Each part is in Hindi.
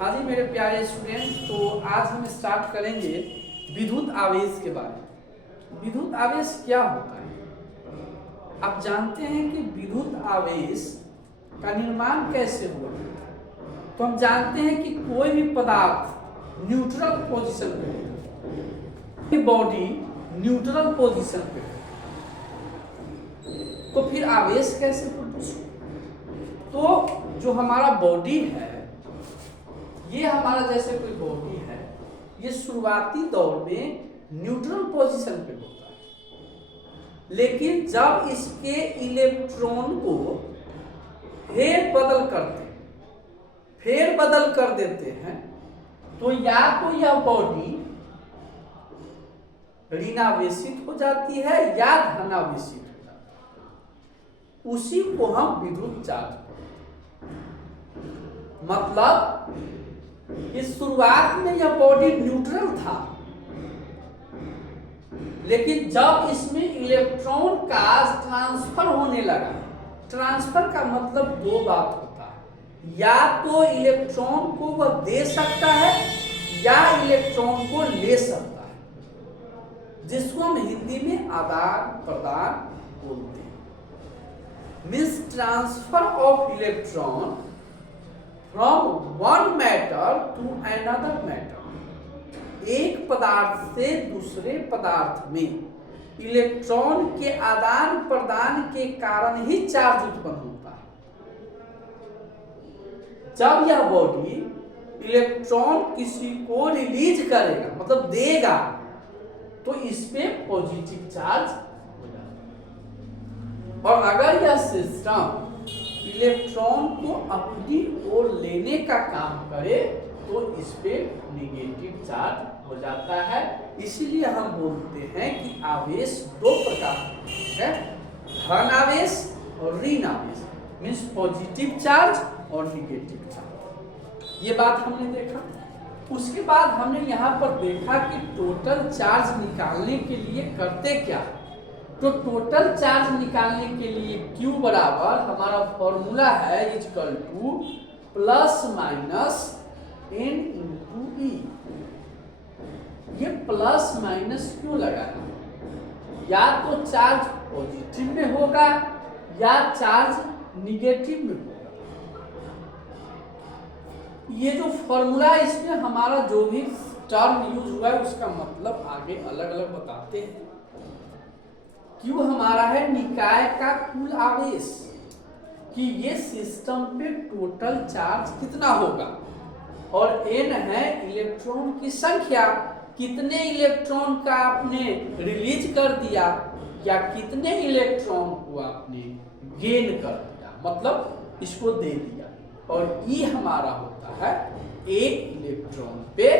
हाँ जी मेरे प्यारे स्टूडेंट, तो आज हम स्टार्ट करेंगे विद्युत आवेश के बारे में। विद्युत आवेश क्या होता है? आप जानते हैं कि विद्युत आवेश का निर्माण कैसे हुआ? तो हम जानते हैं कि कोई भी पदार्थ न्यूट्रल पोजीशन पे हो, बॉडी न्यूट्रल पोजीशन पे हो, तो फिर आवेश कैसे प्रोड्यूस हो? तो जो हमारा बॉडी है, ये हमारा जैसे कोई बॉडी है, ये शुरुआती दौर में न्यूट्रल पोजीशन पे होता है, लेकिन जब इसके इलेक्ट्रॉन को फेर बदल कर देते हैं, तो या तो यह बॉडी ऋणावेशित हो जाती है या धनावेशित हो जाती है। उसी को हम विद्युत चार्ज कहते हैं। मतलब इस शुरुआत में यह बॉडी न्यूट्रल था, लेकिन जब इसमें इलेक्ट्रॉन का ट्रांसफर होने लगा, ट्रांसफर का मतलब दो बात होता है, या तो इलेक्ट्रॉन को वह दे सकता है या इलेक्ट्रॉन को ले सकता है, जिसको हम हिंदी में आदान प्रदान बोलते हैं। Means transfer of electron from one matter to another matter. एक पदार्थ से दूसरे पदार्थ में इलेक्ट्रॉन के आदान प्रदान के कारण ही चार्ज उत्पन्न होता है। जब यह बॉडी इलेक्ट्रॉन किसी को रिलीज करेगा, मतलब देगा, तो इस पे पॉजिटिव चार्ज हो जाता है। और अगर यह सिस्टम इलेक्ट्रॉन को अपनी ओर लेने का काम करे, तो इस पे नेगेटिव चार्ज हो जाता है। इसीलिए हम बोलते हैं कि आवेश दो प्रकार के हैं, धन आवेश और ऋण आवेश। मीन्स पॉजिटिव चार्ज और नेगेटिव चार्ज। ये बात हमने देखा। उसके बाद हमने यहाँ पर देखा कि टोटल चार्ज निकालने के लिए करते क्या। तो टोटल चार्ज निकालने के लिए Q बराबर हमारा फॉर्मूला है equal two plus minus N into E। ये प्लस माइनस क्यों लगाना? या तो चार्ज पॉजिटिव में होगा या चार्ज निगेटिव में होगा। ये जो फॉर्मूला है, इसमें हमारा जो भी टर्म यूज हुआ है उसका मतलब आगे अलग अलग बताते हैं। Q हमारा है निकाय का कुल आवेश, कि ये सिस्टम पे टोटल चार्ज कितना होगा, और N है इलेक्ट्रॉन की संख्या, कितने इलेक्ट्रॉन का आपने रिलीज कर दिया या कितने इलेक्ट्रॉन को आपने गेन कर दिया, मतलब इसको दे दिया। और E हमारा होता है एक इलेक्ट्रॉन पे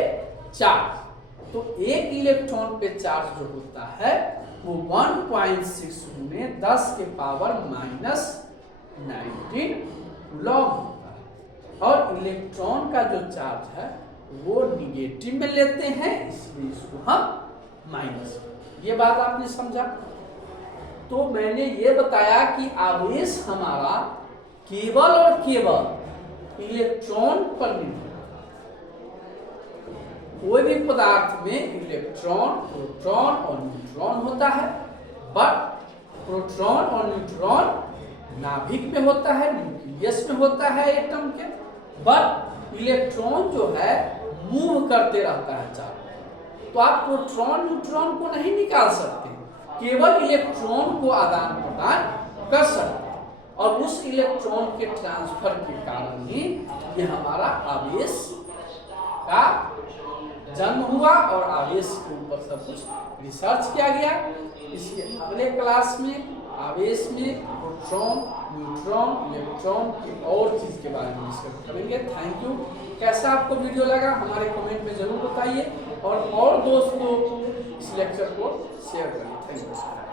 चार्ज। तो एक इलेक्ट्रॉन पे चार्ज जो होता है वो 1.6 में 10 के पावर माइनस 19 कूलम होता है। और इलेक्ट्रॉन का जो चार्ज है वो निगेटिव में लेते हैं, इसलिए इसको हम माइनस। ये बात आपने समझा। तो मैंने ये बताया कि आवेश हमारा केवल और केवल इलेक्ट्रॉन पर निर्भर करता है। कोई भी पदार्थ में इलेक्ट्रॉन, प्रोटॉन और न्यूट्रॉन होता है, बट प्रोटॉन और न्यूट्रॉन नाभिक में होता है, न्यूक्लियस में होता है एटम के। बट इलेक्ट्रॉन जो है मूव करते रहता है चारों। तो आप प्रोटॉन न्यूट्रॉन को नहीं निकाल सकते, केवल इलेक्ट्रॉन को आदान प्रदान कर सकते हैं। और उस इलेक्ट्रॉन के ट्रांसफर के कारण ही ये हमारा आवेश का जन्म हुआ और आवेश के ऊपर सब कुछ रिसर्च किया गया। इसके अगले क्लास में आवेश में प्रोटॉन, न्यूट्रॉन, इलेक्ट्रॉन की और चीज के बारे में डिस्कस करेंगे। Thank you. कैसा आपको वीडियो लगा हमारे कमेंट में जरूर बताइए, और दोस्तों इस लेक्चर को शेयर करिए। Thank you.